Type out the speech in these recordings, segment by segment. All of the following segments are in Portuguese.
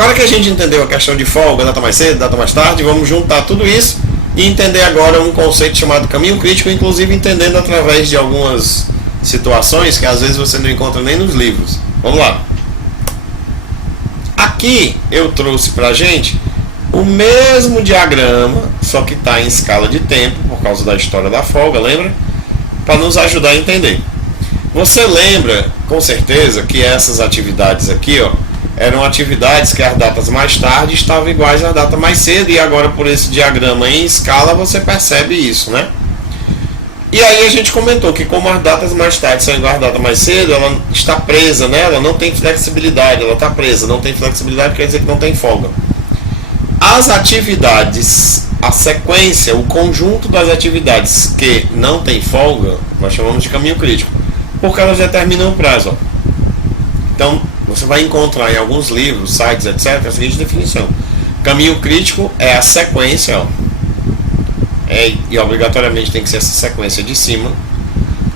Agora que a gente entendeu a questão de folga, data mais cedo, data mais tarde, vamos juntar tudo isso e entender agora um conceito chamado caminho crítico, inclusive entendendo através de algumas situações que às vezes você não encontra nem nos livros. Vamos lá. Aqui eu trouxe pra gente o mesmo diagrama, só que está em escala de tempo, por causa da história da folga, lembra? Para nos ajudar a entender. Você lembra, com certeza, que essas atividades aqui, ó, eram atividades que as datas mais tarde estavam iguais à data mais cedo, e agora por esse diagrama em escala você percebe isso, né? E aí a gente comentou que como as datas mais tarde são iguais à data mais cedo, ela está presa, né? Ela não tem flexibilidade, ela está presa. Não tem flexibilidade quer dizer que não tem folga. As atividades, a sequência, o conjunto das atividades que não tem folga, nós chamamos de caminho crítico, porque elas determinam o prazo. Então, você vai encontrar em alguns livros, sites, etc., a seguinte definição. Caminho crítico é a sequência, ó, e obrigatoriamente tem que ser essa sequência de cima,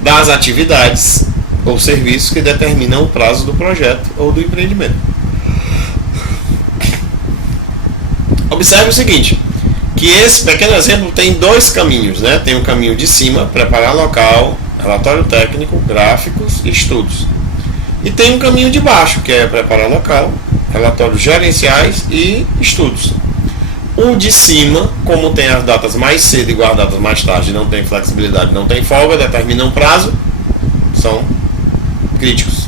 das atividades ou serviços que determinam o prazo do projeto ou do empreendimento. Observe o seguinte, que esse pequeno exemplo tem dois caminhos, né? Tem o caminho de cima, preparar local, relatório técnico, gráficos e estudos. E tem um caminho de baixo, que é preparar local, relatórios gerenciais e estudos. O de cima, como tem as datas mais cedo igual às datas mais tarde, não tem flexibilidade, não tem folga, determina um prazo, são críticos.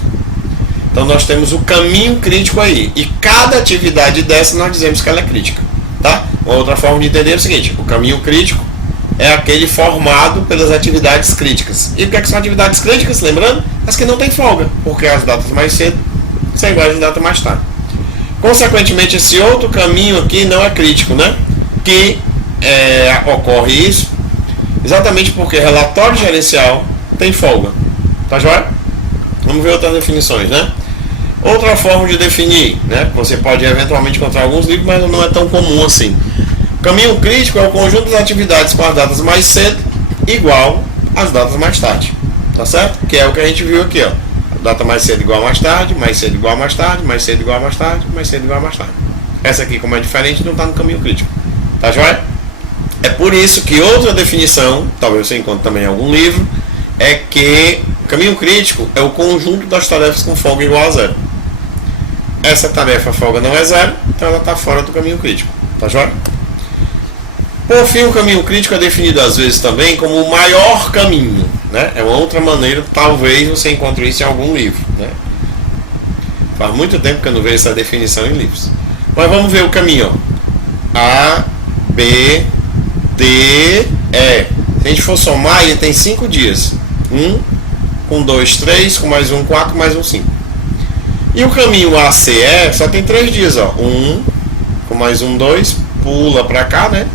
Então nós temos o caminho crítico aí. E cada atividade dessa nós dizemos que ela é crítica. Tá? Uma outra forma de entender é o seguinte, o caminho crítico é aquele formado pelas atividades críticas. E o que são atividades críticas? Lembrando, as que não tem folga, porque as datas mais cedo são iguais às datas mais tarde. Consequentemente, esse outro caminho aqui não é crítico, né? Que ocorre isso exatamente porque relatório gerencial tem folga. Tá joia? Vamos ver outras definições, né? Outra forma de definir, né? Você pode eventualmente encontrar alguns livros, mas não é tão comum assim. Caminho crítico é o conjunto das atividades com as datas mais cedo igual às datas mais tarde. Tá certo? Que é o que a gente viu aqui, ó. Data mais cedo igual a mais tarde, mais cedo igual a mais tarde, mais cedo igual a mais tarde, mais cedo igual a mais tarde. Essa aqui, como é diferente, não está no caminho crítico. Tá joia? É por isso que outra definição, talvez você encontre também em algum livro, é que o caminho crítico é o conjunto das tarefas com folga igual a zero. Essa tarefa, a folga não é zero, então ela está fora do caminho crítico. Tá joia? Por fim, o caminho crítico é definido às vezes também como o maior caminho, né? É uma outra maneira, talvez você encontre isso em algum livro, né? Faz muito tempo que eu não vejo essa definição em livros. Mas vamos ver o caminho, ó. A, B, D, E. Se a gente for somar, ele tem 5 dias. 1, com 2, 3, com mais 1, 4, mais 1, 5. E o caminho ACE só tem 3 dias, ó. 1, com mais 1, 2, pula para cá, né?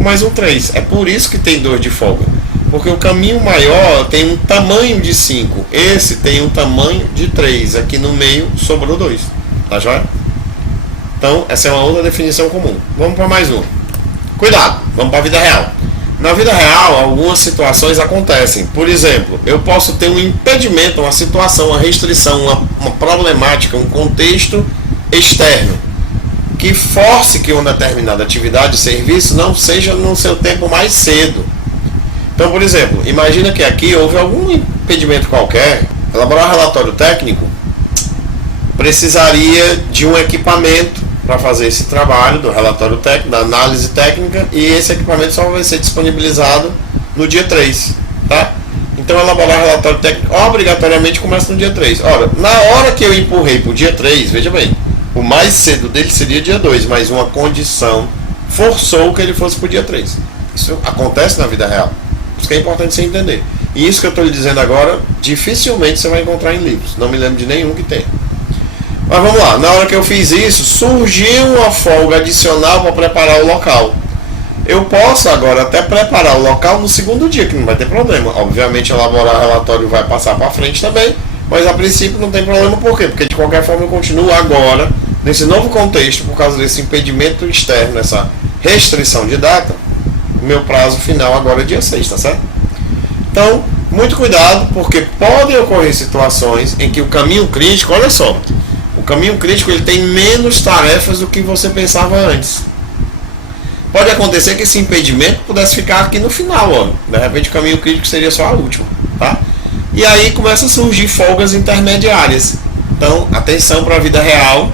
Mais um 3. É por isso que tem 2 de folga. Porque o caminho maior tem um tamanho de 5. Esse tem um tamanho de 3. Aqui no meio sobrou 2. Tá joia? Então, essa é uma outra definição comum. Vamos para mais um. Cuidado, vamos para a vida real. Na vida real, algumas situações acontecem. Por exemplo, eu posso ter um impedimento, uma situação, uma restrição, uma problemática, um contexto externo que force que uma determinada atividade, serviço, não seja no seu tempo mais cedo. Então, por exemplo, imagina que aqui houve algum impedimento qualquer, elaborar um relatório técnico, precisaria de um equipamento para fazer esse trabalho do relatório técnico, da análise técnica, e esse equipamento só vai ser disponibilizado no dia 3, tá? Então, elaborar relatório técnico obrigatoriamente começa no dia 3. Ora, na hora que eu empurrei para o dia 3, veja bem, o mais cedo dele seria dia 2, mas uma condição forçou que ele fosse para o dia 3. Isso acontece na vida real. Isso que é importante você entender. E isso que eu estou lhe dizendo agora, dificilmente você vai encontrar em livros. Não me lembro de nenhum que tenha. Mas vamos lá, na hora que eu fiz isso, surgiu uma folga adicional para preparar o local. Eu posso agora até preparar o local no segundo dia, que não vai ter problema. Obviamente, elaborar o relatório vai passar para frente também, mas a princípio não tem problema. Por quê? Porque de qualquer forma eu continuo agora, nesse novo contexto, por causa desse impedimento externo, essa restrição de data, o meu prazo final agora é dia 6, tá certo? Então, muito cuidado, porque podem ocorrer situações em que o caminho crítico, olha só, O caminho crítico ele tem menos tarefas do que você pensava antes. Pode acontecer que esse impedimento pudesse ficar aqui no final, ó. De repente o caminho crítico seria só a última, tá? E aí começa a surgir folgas intermediárias. Então, atenção para a vida real.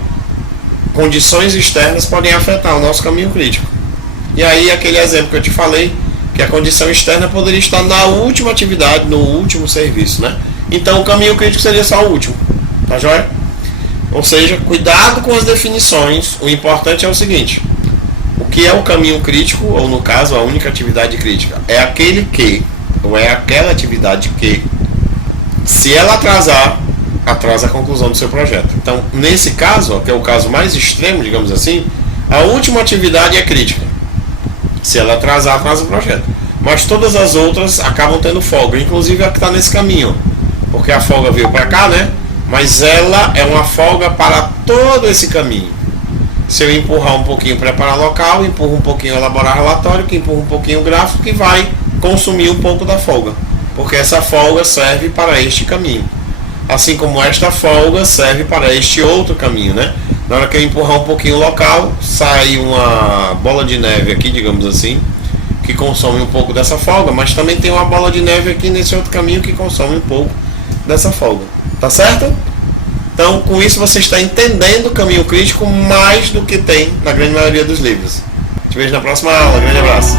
Condições externas podem afetar o nosso caminho crítico. E aí aquele exemplo que eu te falei, que a condição externa poderia estar na última atividade, no último serviço, né? Então o caminho crítico seria só o último, tá joia? Ou seja, cuidado com as definições. O importante é o seguinte: o que é o caminho crítico, ou no caso a única atividade crítica? É aquele que, ou é aquela atividade que, se ela atrasar, atrasa a conclusão do seu projeto. Então, nesse caso, ó, que é o caso mais extremo, digamos assim, a última atividade é crítica. Se ela atrasar, atrasa o projeto. Mas todas as outras acabam tendo folga, inclusive a que está nesse caminho, porque a folga veio para cá, né? Mas ela é uma folga para todo esse caminho. Se eu empurrar um pouquinho preparar local, empurro um pouquinho elaborar relatório, que empurra um pouquinho o gráfico, que vai consumir um pouco da folga, porque essa folga serve para este caminho, assim como esta folga serve para este outro caminho, né? Na hora que eu empurrar um pouquinho o local, sai uma bola de neve aqui, digamos assim, que consome um pouco dessa folga, mas também tem uma bola de neve aqui nesse outro caminho que consome um pouco dessa folga, tá certo? Então, com isso você está entendendo o caminho crítico mais do que tem na grande maioria dos livros. Te vejo na próxima aula, grande abraço.